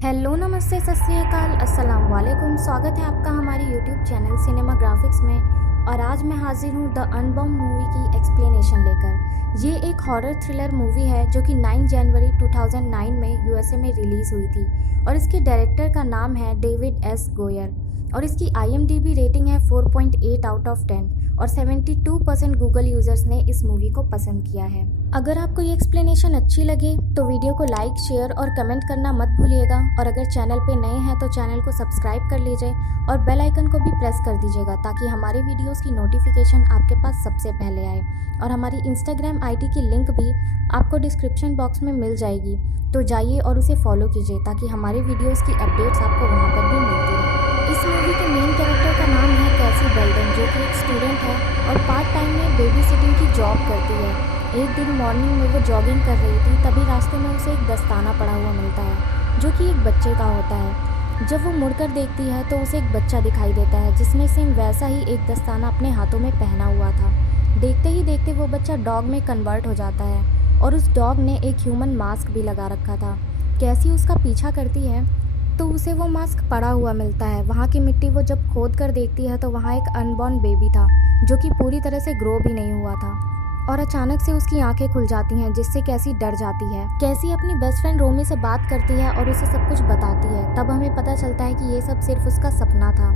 Hello नमस्ते सत श्री अकाल अस्सलाम वालेकुम। स्वागत है आपका हमारे यूट्यूब चैनल सिनेमा ग्राफिक्स में। और आज मैं हाजिर हूँ द अनबाउंड मूवी की एक्सप्लेनेशन लेकर। ये एक हॉरर थ्रिलर मूवी है जो कि 9 जनवरी 2009 में यूएसए में रिलीज़ हुई थी और इसके डायरेक्टर का नाम है डेविड एस गोयर और इसकी IMDb रेटिंग है 4.8 आउट ऑफ 10 और 72% गूगल यूज़र्स ने इस मूवी को पसंद किया है। अगर आपको ये एक्सप्लेनेशन अच्छी लगे तो वीडियो को लाइक, शेयर और कमेंट करना मत भूलिएगा। और अगर चैनल पे नए हैं तो चैनल को सब्सक्राइब कर लीजिए और बेल आइकन को भी प्रेस कर दीजिएगा ताकि हमारे वीडियोस की नोटिफिकेशन आपके पास सबसे पहले आए। और हमारी इंस्टाग्राम ID की लिंक भी आपको डिस्क्रिप्शन बॉक्स में मिल जाएगी, तो जाइए और उसे फॉलो कीजिए ताकि हमारे वीडियोज़ की अपडेट्स आपको वहाँ पर भी मिलती रहे। इस मूवी के मेन कैरेक्टर का नाम है कैसी बेल्डन, जो कि एक स्टूडेंट है और पार्ट टाइम में बेबी सिटिंग की जॉब करती है। एक दिन मॉर्निंग में वो जॉगिंग कर रही थी, तभी रास्ते में उसे एक दस्ताना पड़ा हुआ मिलता है जो कि एक बच्चे का होता है। जब वो मुड़कर देखती है तो उसे एक बच्चा दिखाई देता है जिसने सेम वैसा ही एक दस्ताना अपने हाथों में पहना हुआ था। देखते ही देखते वो बच्चा डॉग में कन्वर्ट हो जाता है और उस डॉग ने एक ह्यूमन मास्क भी लगा रखा था। कैसी उसका पीछा करती है तो उसे वो मास्क पड़ा हुआ मिलता है। वहाँ की मिट्टी वो जब खोद कर देखती है तो वहाँ एक अनबॉर्न बेबी था जो कि पूरी तरह से ग्रो भी नहीं हुआ था। और अचानक से उसकी आंखें खुल जाती हैं जिससे कैसी डर जाती है। कैसी अपनी बेस्ट फ्रेंड रोमी से बात करती है और उसे सब कुछ बताती है। तब हमें पता चलता है कि ये सब सिर्फ उसका सपना था।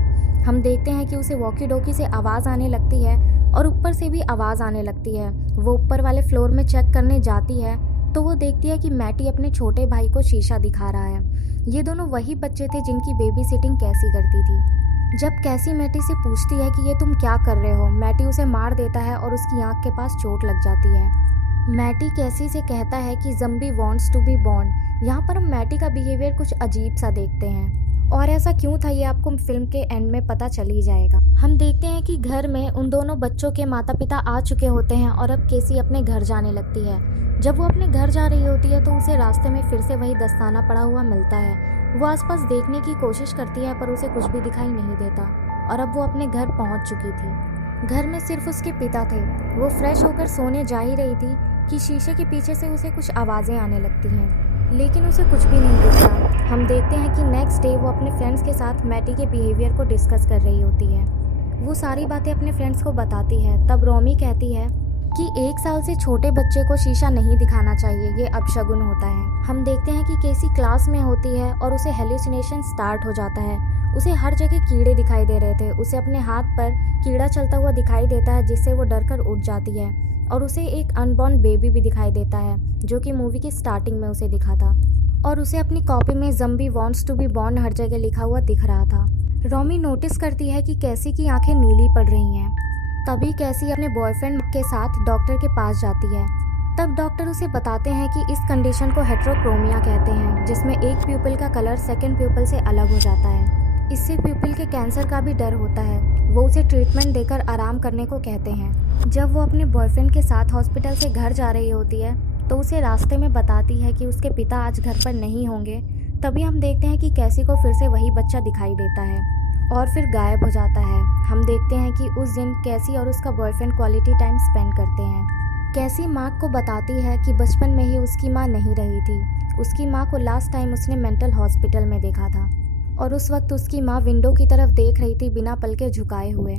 हम देखते हैं कि उसे वॉकी डॉकी से आवाज़ आने लगती है और ऊपर से भी आवाज़ आने लगती है। वो ऊपर वाले फ्लोर में चेक करने जाती है तो वो देखती है कि मैटी अपने छोटे भाई को शीशा दिखा रहा है। ये दोनों वही बच्चे थे जिनकी बेबी सिटिंग कैसी करती थी। जब कैसी मैटी से पूछती है कि ये तुम क्या कर रहे हो, मैटी उसे मार देता है और उसकी आंख के पास चोट लग जाती है। मैटी कैसी से कहता है कि ज़म्बी वांट्स टू बी बॉर्न। यहाँ पर हम मैटी का बिहेवियर कुछ अजीब सा देखते हैं और ऐसा क्यों था ये आपको फिल्म के एंड में पता चल ही जाएगा। हम देखते हैं कि घर में उन दोनों बच्चों के माता पिता आ चुके होते हैं और अब कैसी अपने घर जाने लगती है। जब वो अपने घर जा रही होती है तो उसे रास्ते में फिर से वही दस्ताना पड़ा हुआ मिलता है। वो आसपास देखने की कोशिश करती है पर उसे कुछ भी दिखाई नहीं देता और अब वो अपने घर पहुंच चुकी थी। घर में सिर्फ उसके पिता थे। वो फ्रेश होकर सोने जा ही रही थी कि शीशे के पीछे से उसे कुछ आवाज़ें आने लगती हैं, लेकिन उसे कुछ भी नहीं दिखता। हम देखते हैं कि नेक्स्ट डे वो अपने फ्रेंड्स के साथ मैटी के बिहेवियर को डिस्कस कर रही होती है। वो सारी बातें अपने फ्रेंड्स को बताती है। तब रोमी कहती है कि 1 साल से छोटे बच्चे को शीशा नहीं दिखाना चाहिए, ये अपशगुन होता है। हम देखते हैं कि कैसी क्लास में होती है और उसे हेल्यूसिनेशन स्टार्ट हो जाता है। उसे हर जगह कीड़े दिखाई दे रहे थे। उसे अपने हाथ पर कीड़ा चलता हुआ दिखाई देता है जिससे वो डरकर उठ जाती है और उसे एक अनबॉर्न बेबी भी दिखाई देता है जो कि मूवी की स्टार्टिंग में उसे दिखा था और उसे अपनी कॉपी में ज़म्बी वांट्स टू बी बॉर्न हर जगह लिखा हुआ दिख रहा था। रोमी नोटिस करती है कि कैसी की आंखें नीली पड़ रही हैं। तभी कैसी अपने बॉयफ्रेंड के साथ डॉक्टर के पास जाती है। तब डॉक्टर उसे बताते हैं कि इस कंडीशन को हेट्रोक्रोमिया कहते हैं, जिसमें एक प्यूपिल का कलर सेकंड प्यूपिल से अलग हो जाता है। इससे प्यूपिल के कैंसर का भी डर होता है। वो उसे ट्रीटमेंट देकर आराम करने को कहते हैं। जब वो अपने बॉयफ्रेंड के साथ हॉस्पिटल से घर जा रही होती है तो उसे रास्ते में बताती है कि उसके पिता आज घर पर नहीं होंगे। तभी हम देखते हैं कि कैसी को फिर से वही बच्चा दिखाई देता है और फिर गायब हो जाता है। हम देखते हैं कि उस दिन कैसी और उसका बॉयफ्रेंड क्वालिटी टाइम स्पेंड करते हैं। कैसी माँ को बताती है कि बचपन में ही उसकी माँ नहीं रही थी। उसकी माँ को लास्ट टाइम उसने मेंटल हॉस्पिटल में देखा था और उस वक्त उसकी माँ विंडो की तरफ देख रही थी बिना पलके झुकाए हुए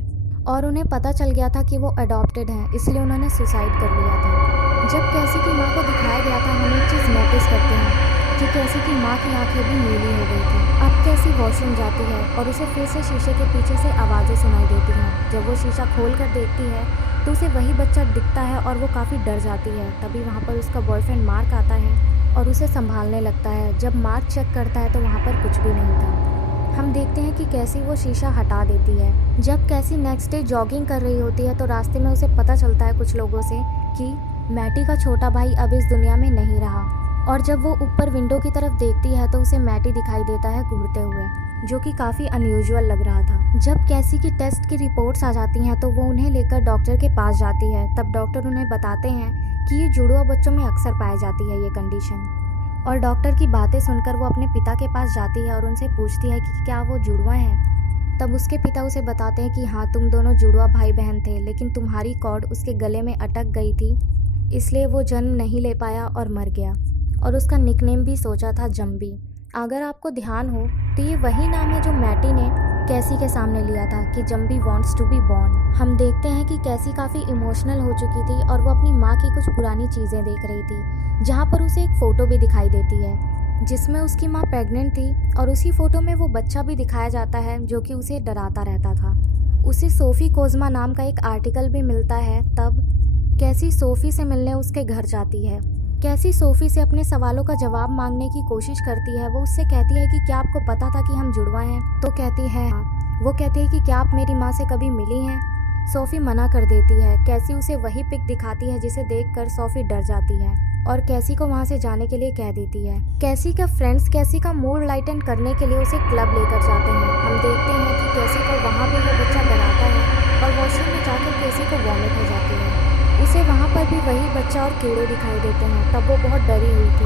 और उन्हें पता चल गया था कि वो अडॉप्टेड हैं, इसलिए उन्होंने सुसाइड कर लिया था। जब कैसी की माँ को दिखाया गया था हम एक चीज़ नोटिस करते हैं कि कैसी की माँ की आंखें भी नीली हो गई थी। अब कैसी वॉशरूम जाती है और उसे फिर से शीशे के पीछे से आवाज़ें सुनाई देती हैं। जब वो शीशा खोल कर देखती है तो उसे वही बच्चा दिखता है और वो काफ़ी डर जाती है। तभी वहाँ पर उसका बॉयफ्रेंड मार्क आता है और उसे संभालने लगता है। जब मार्क चेक करता है तो वहाँ पर कुछ भी नहीं था। हम देखते हैं कि कैसी वो शीशा हटा देती है। जब कैसी नेक्स्ट डे जॉगिंग कर रही होती है तो रास्ते में उसे पता चलता है कुछ लोगों से कि मैटी का छोटा भाई अब इस दुनिया में नहीं रहा। और जब वो ऊपर विंडो की तरफ देखती है तो उसे मैटी दिखाई देता है घूरते हुए, जो कि काफ़ी अनयूजुअल लग रहा था। जब कैसी की टेस्ट की रिपोर्ट्स आ जाती हैं तो वो उन्हें लेकर डॉक्टर के पास जाती है। तब डॉक्टर उन्हें बताते हैं कि ये जुड़वा बच्चों में अक्सर पाई जाती है ये कंडीशन। और डॉक्टर की बातें सुनकर वो अपने पिता के पास जाती है और उनसे पूछती है कि क्या वो जुड़वा हैं। तब उसके पिता उसे बताते हैं कि हाँ, तुम दोनों जुड़वा भाई बहन थे, लेकिन तुम्हारी कॉर्ड उसके गले में अटक गई थी, इसलिए वो जन्म नहीं ले पाया और मर गया। और उसका निकनेम भी सोचा था जम्बी। अगर आपको ध्यान हो तो ये वही नाम है जो मैटी ने कैसी के सामने लिया था कि zombie wants to be born. हम देखते हैं कि कैसी काफ़ी इमोशनल हो चुकी थी और वो अपनी माँ की कुछ पुरानी चीज़ें देख रही थी, जहाँ पर उसे एक फ़ोटो भी दिखाई देती है जिसमें उसकी माँ प्रेग्नेंट थी और उसी फ़ोटो में वो बच्चा भी दिखाया जाता है जो कि उसे डराता रहता था। उसे सोफ़ी कोज़मा नाम का एक आर्टिकल भी मिलता है। तब कैसी सोफ़ी से मिलने उसके घर जाती है। कैसी सोफ़ी से अपने सवालों का जवाब मांगने की कोशिश करती है। वो उससे कहती है कि क्या आपको पता था कि हम जुड़वा हैं? तो कहती है हाँ। वो कहती है कि क्या आप मेरी माँ से कभी मिली हैं? सोफ़ी मना कर देती है। कैसी उसे वही पिक दिखाती है जिसे देखकर सोफ़ी डर जाती है और कैसी को वहाँ से जाने के लिए कह देती है। कैसी का फ्रेंड्स कैसी का मूड लाइटन करने के लिए उसे क्लब लेकर जाते हैं। हम देखते हैं कि कैसी को वहाँ भी वो बच्चा डराता है और वॉशरूम में जाकर कैसी को वॉमिट हो जाती है। उसे वहाँ पर भी वही बच्चा और कीड़े दिखाई देते हैं। तब वो बहुत डरी हुई थी।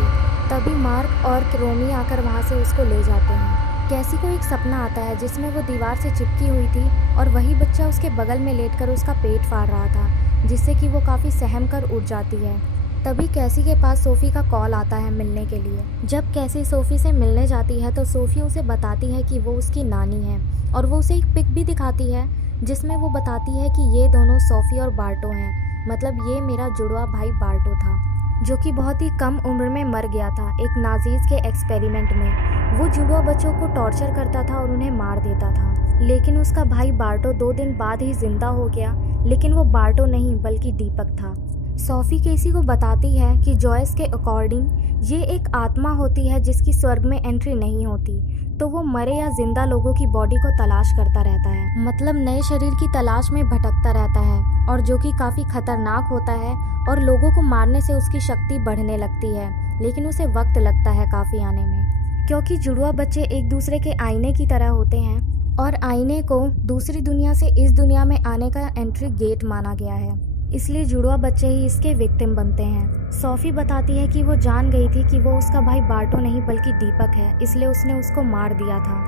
तभी मार्क और रोमी आकर वहाँ से उसको ले जाते हैं। कैसी को एक सपना आता है जिसमें वो दीवार से चिपकी हुई थी और वही बच्चा उसके बगल में लेटकर उसका पेट फाड़ रहा था, जिससे कि वो काफ़ी सहम कर उठ जाती है। तभी कैसी के पास सोफ़ी का कॉल आता है मिलने के लिए। जब कैसी सोफ़ी से मिलने जाती है तो सोफ़ी उसे बताती है कि वो उसकी नानी है और वो उसे एक पिक भी दिखाती है जिसमें वो बताती है कि ये दोनों सोफ़ी और बार्टो हैं। मतलब ये मेरा जुड़वा भाई बार्टो था जो कि बहुत ही कम उम्र में मर गया था एक नाजीज़ के एक्सपेरिमेंट में। वो जुड़वा बच्चों को टॉर्चर करता था और उन्हें मार देता था। लेकिन उसका भाई बार्टो 2 दिन बाद ही जिंदा हो गया, लेकिन वो बार्टो नहीं बल्कि दीपक था। सोफ़ी केसी को बताती है कि जॉयस के अकॉर्डिंग ये एक आत्मा होती है जिसकी स्वर्ग में एंट्री नहीं होती, तो वो मरे या जिंदा लोगों की बॉडी को तलाश करता रहता है। मतलब नए शरीर की तलाश में भटकता रहता है और जो कि काफ़ी खतरनाक होता है और लोगों को मारने से उसकी शक्ति बढ़ने लगती है, लेकिन उसे वक्त लगता है काफ़ी आने में, क्योंकि जुड़वा बच्चे एक दूसरे के आईने की तरह होते हैं और आईने को दूसरी दुनिया से इस दुनिया में आने का एंट्री गेट माना गया है, इसलिए जुड़वा बच्चे ही इसके विक्टिम बनते हैं। सोफ़ी बताती है कि वो जान गई थी कि वो उसका भाई बार्टो नहीं बल्कि दीपक है, इसलिए उसने उसको मार दिया था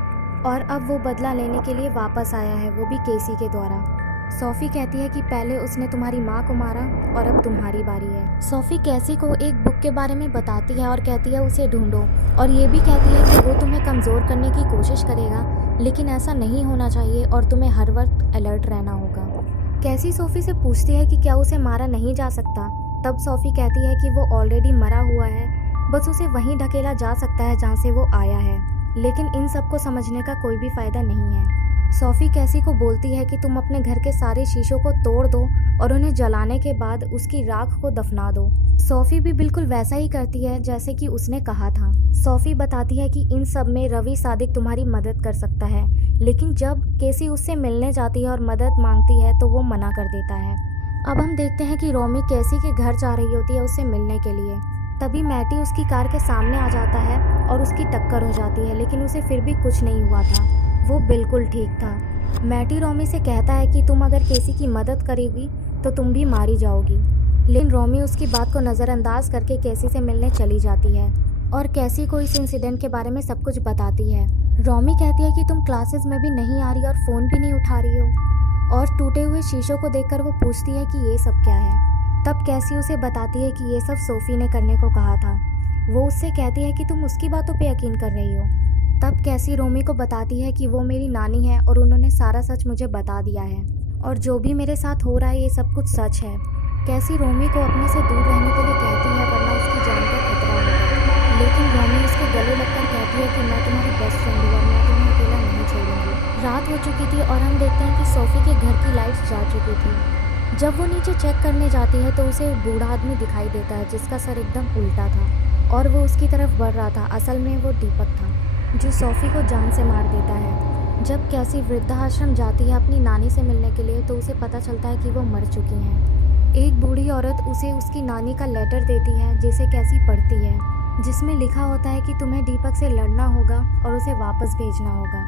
और अब वो बदला लेने के लिए वापस आया है, वो भी केसी के द्वारा। सोफ़ी कहती है कि पहले उसने तुम्हारी माँ को मारा और अब तुम्हारी बारी है। सोफ़ी कैसी को एक बुक के बारे में बताती है और कहती है उसे ढूंढो, और ये भी कहती है कि वो तुम्हें कमज़ोर करने की कोशिश करेगा, लेकिन ऐसा नहीं होना चाहिए और तुम्हें हर वक्त अलर्ट रहना होगा। कैसी सोफ़ी से पूछती है कि क्या उसे मारा नहीं जा सकता। तब सोफ़ी कहती है कि वो ऑलरेडी मरा हुआ है, बस उसे वहीं ढकेला जा सकता है जहाँ से वो आया है। लेकिन इन सबको समझने का कोई भी फ़ायदा नहीं है। सोफ़ी कैसी को बोलती है कि तुम अपने घर के सारे शीशों को तोड़ दो और उन्हें जलाने के बाद उसकी राख को दफना दो। सोफ़ी भी बिल्कुल वैसा ही करती है जैसे कि उसने कहा था। सोफ़ी बताती है कि इन सब में रवि सादिक तुम्हारी मदद कर सकता है, लेकिन जब केसी उससे मिलने जाती है और मदद मांगती है तो वो मना कर देता है। अब हम देखते हैं कि रोमी केसी के घर जा रही होती है उससे मिलने के लिए। तभी मैटी उसकी कार के सामने आ जाता है और उसकी टक्कर हो जाती है, लेकिन उसे फिर भी कुछ नहीं हुआ था, वो बिल्कुल ठीक था। मैटी रोमी से कहता है कि तुम अगर केसी की मदद करेगी तो तुम भी मारी जाओगी, लेकिन रोमी उसकी बात को नज़रअंदाज करके केसी से मिलने चली जाती है और केसी को इस इंसिडेंट के बारे में सब कुछ बताती है। रोमी कहती है कि तुम क्लासेस में भी नहीं आ रही और फ़ोन भी नहीं उठा रही हो, और टूटे हुए शीशों को देखकर वो पूछती है कि ये सब क्या है। तब कैसी उसे बताती है कि ये सब सोफ़ी ने करने को कहा था। वो उससे कहती है कि तुम उसकी बातों पे यकीन कर रही हो। तब कैसी रोमी को बताती है कि वो मेरी नानी है और उन्होंने सारा सच मुझे बता दिया है और जो भी मेरे साथ हो रहा है ये सब कुछ सच है। कैसी रोमी को अपने से दूर रहने के लिए कहती है वरना उसकी जान का खतरा होगा, लेकिन रोमी उसके गले लगकर कहती है कि मैं तुम्हारी बेस्ट फ्रेंड हूँ और मैं तुम्हें अकेला नहीं छोड़ूंगी। रात हो चुकी थी और हम देखते हैं कि सोफ़ी के घर की लाइट्स जा चुकी थी। जब वो नीचे चेक करने जाती है तो उसे एक बूढ़ा आदमी दिखाई देता है जिसका सर एकदम उल्टा था और वो उसकी तरफ बढ़ रहा था। असल में वो दीपक था जो सोफ़ी को जान से मार देता है। जब कैसी वृद्धाश्रम जाती है अपनी नानी से मिलने के लिए तो उसे पता चलता है कि वो मर चुकी हैं। एक बूढ़ी औरत उसे उसकी नानी का लेटर देती है जिसे कैसी पढ़ती है, जिसमें लिखा होता है कि तुम्हें दीपक से लड़ना होगा और उसे वापस भेजना होगा।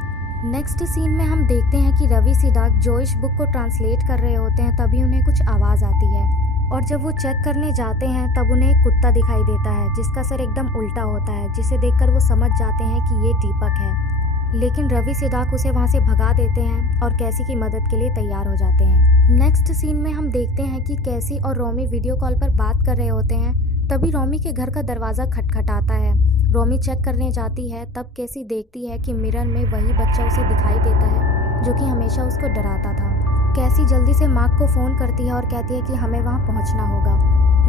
नेक्स्ट सीन में हम देखते हैं कि रवि सिडाक जो इस बुक को ट्रांसलेट कर रहे होते हैं तभी उन्हें कुछ आवाज़ आती है और जब वो चेक करने जाते हैं तब उन्हें एक कुत्ता दिखाई देता है जिसका सर एकदम उल्टा होता है, जिसे देखकर वो समझ जाते हैं कि ये दीपक है। लेकिन रवि सिडाक उसे वहाँ से भगा देते हैं और कैसी की मदद के लिए तैयार हो जाते हैं। नेक्स्ट सीन में हम देखते हैं कि कैसी और रोमी वीडियो कॉल पर बात कर रहे होते हैं तभी रोमी के घर का दरवाज़ा खटखटाता है। रोमी चेक करने जाती है, तब कैसी देखती है कि मिरर में वही बच्चा उसे दिखाई देता है जो कि हमेशा उसको डराता था। कैसी जल्दी से मार्क को फ़ोन करती है और कहती है कि हमें वहाँ पहुँचना होगा।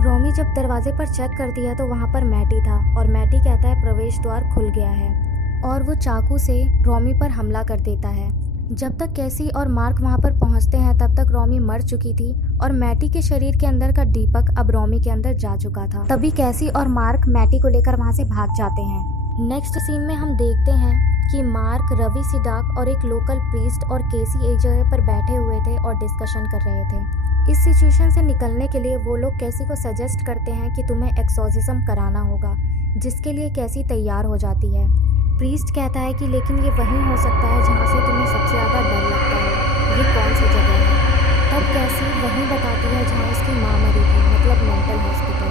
रोमी जब दरवाजे पर चेक करती है तो वहाँ पर मैटी था और मैटी कहता है प्रवेश द्वार खुल गया है और वो चाकू से रोमी पर हमला कर देता है। जब तक कैसी और मार्क वहाँ पर पहुँचते हैं तब तक रोमी मर चुकी थी और मैटी के शरीर के अंदर का दीपक अब रोमी के अंदर जा चुका था। तभी कैसी और मार्क मैटी को लेकर वहाँ से भाग जाते हैं। नेक्स्ट सीन में हम देखते हैं कि मार्क, रवि सिडाक और एक लोकल प्रीस्ट और केसी एक जगह पर बैठे हुए थे और डिस्कशन कर रहे थे। इस सिचुएशन से निकलने के लिए वो लोग कैसी को सजेस्ट करते हैं कि तुम्हें एक्सोर्सिज्म कराना होगा, जिसके लिए कैसी तैयार हो जाती है। प्रीस्ट कहता है कि लेकिन ये वहीं हो सकता है जहाँ से तुम्हें सबसे ज़्यादा डर लगता है, ये कौन सी जगह है। तब कैसी वहीं बताती है जहाँ उसकी माँ मरी थी, मतलब मेंटल हॉस्पिटल।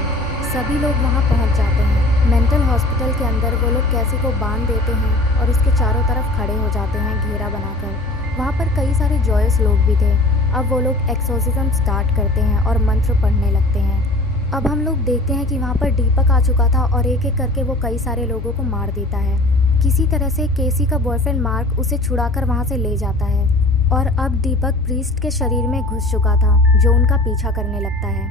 सभी लोग वहाँ पहुँच जाते हैं। मेंटल हॉस्पिटल के अंदर वो लोग कैसी को बांध देते हैं और उसके चारों तरफ खड़े हो जाते हैं घेरा बनाकर। वहाँ पर कई सारे जॉयस लोग भी थे। अब वो लोग एक्सोर्सिज्म स्टार्ट करते हैं और मंत्र पढ़ने लगते हैं। अब हम लोग देखते हैं कि वहाँ पर दीपक आ चुका था और एक एक करके वो कई सारे लोगों को मार देता है। किसी तरह से केसी का बॉयफ्रेंड मार्क उसे छुड़ाकर वहाँ से ले जाता है और अब दीपक प्रीस्ट के शरीर में घुस चुका था जो उनका पीछा करने लगता है।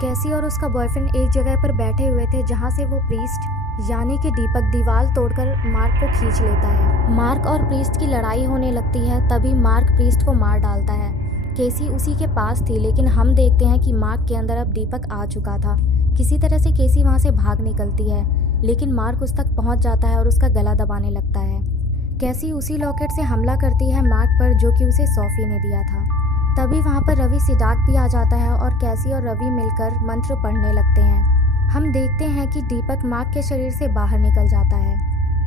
कैसी और उसका बॉयफ्रेंड एक जगह पर बैठे हुए थे जहाँ से वो प्रीस्ट यानी कि दीपक दीवार तोड़कर मार्क को खींच लेता है। मार्क और प्रीस्ट की लड़ाई होने लगती है, तभी मार्क प्रीस्ट को मार डालता है। केसी उसी के पास थी, लेकिन हम देखते हैं कि मार्क के अंदर अब दीपक आ चुका था। किसी तरह से केसी वहाँ से भाग निकलती है, लेकिन मार्क उस तक पहुँच जाता है और उसका गला दबाने लगता है। कैसी उसी लॉकेट से हमला करती है मार्क पर जो कि उसे सोफी ने दिया था। तभी वहाँ पर रवि सिडाक भी आ जाता है और कैसी और रवि मिलकर मंत्र पढ़ने लगते हैं। हम देखते हैं कि दीपक मार्क के शरीर से बाहर निकल जाता है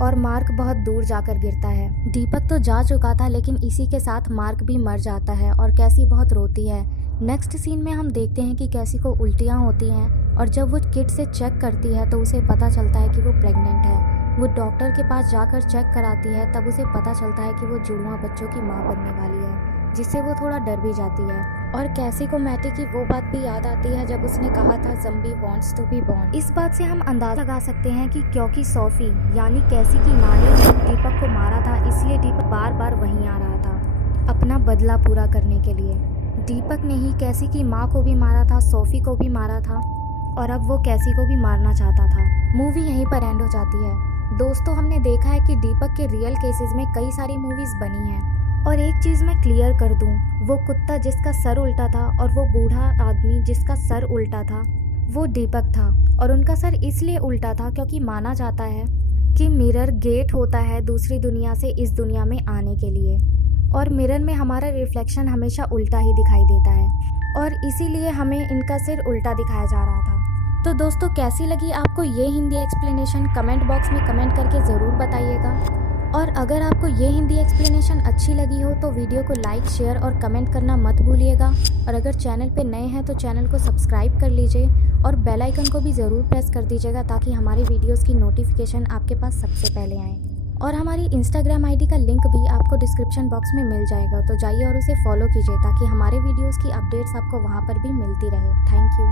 और मार्क बहुत दूर जाकर गिरता है। दीपक तो जा चुका था, लेकिन इसी के साथ मार्क भी मर जाता है और कैसी बहुत रोती है। नेक्स्ट सीन में हम देखते हैं कि कैसी को उल्टियाँ होती हैं और जब वो किट से चेक करती है तो उसे पता चलता है कि वो प्रेग्नेंट है। वो डॉक्टर के पास जाकर चेक कराती है, तब उसे पता चलता है कि वो जुड़वा बच्चों की माँ बनने वाली है, जिससे वो थोड़ा डर भी जाती है। और कैसी को मैटी की वो बात भी याद आती है जब उसने कहा था ज़म्बी वांट्स टू बी बॉर्न। इस बात से हम अंदाज़ा लगा सकते हैं कि क्योंकि सोफी यानी कैसी की नानी ने दीपक को मारा था, इसलिए दीपक बार बार वहीं आ रहा था अपना बदला पूरा करने के लिए। दीपक ने ही कैसी की माँ को भी मारा था, सोफी को भी मारा था और अब वो कैसी को भी मारना चाहता था। मूवी यहीं पर एंड हो जाती है। दोस्तों, हमने देखा है कि दीपक के रियल केसेस में कई सारी मूवीज़ बनी हैं। और एक चीज़ मैं क्लियर कर दूं, वो कुत्ता जिसका सर उल्टा था और वो बूढ़ा आदमी जिसका सर उल्टा था, वो दीपक था। और उनका सर इसलिए उल्टा था क्योंकि माना जाता है कि मिरर गेट होता है दूसरी दुनिया से इस दुनिया में आने के लिए, और मिरर में हमारा रिफ्लेक्शन हमेशा उल्टा ही दिखाई देता है और इसीलिए हमें इनका सिर उल्टा दिखाया जा रहा था। तो दोस्तों, कैसी लगी आपको ये हिंदी एक्सप्लेनेशन? कमेंट बॉक्स में कमेंट करके ज़रूर बताइएगा। और अगर आपको ये हिंदी एक्सप्लेनेशन अच्छी लगी हो तो वीडियो को लाइक, शेयर और कमेंट करना मत भूलिएगा। और अगर चैनल पे नए हैं तो चैनल को सब्सक्राइब कर लीजिए और बेल आइकन को भी ज़रूर प्रेस कर दीजिएगा ताकि हमारी वीडियोस की नोटिफिकेशन आपके पास सबसे पहले आए। और हमारी इंस्टाग्राम आईडी का लिंक भी आपको डिस्क्रिप्शन बॉक्स में मिल जाएगा, तो जाइए और उसे फॉलो कीजिए ताकि हमारे वीडियोज़ की अपडेट्स आपको वहाँ पर भी मिलती रहे। Thank you.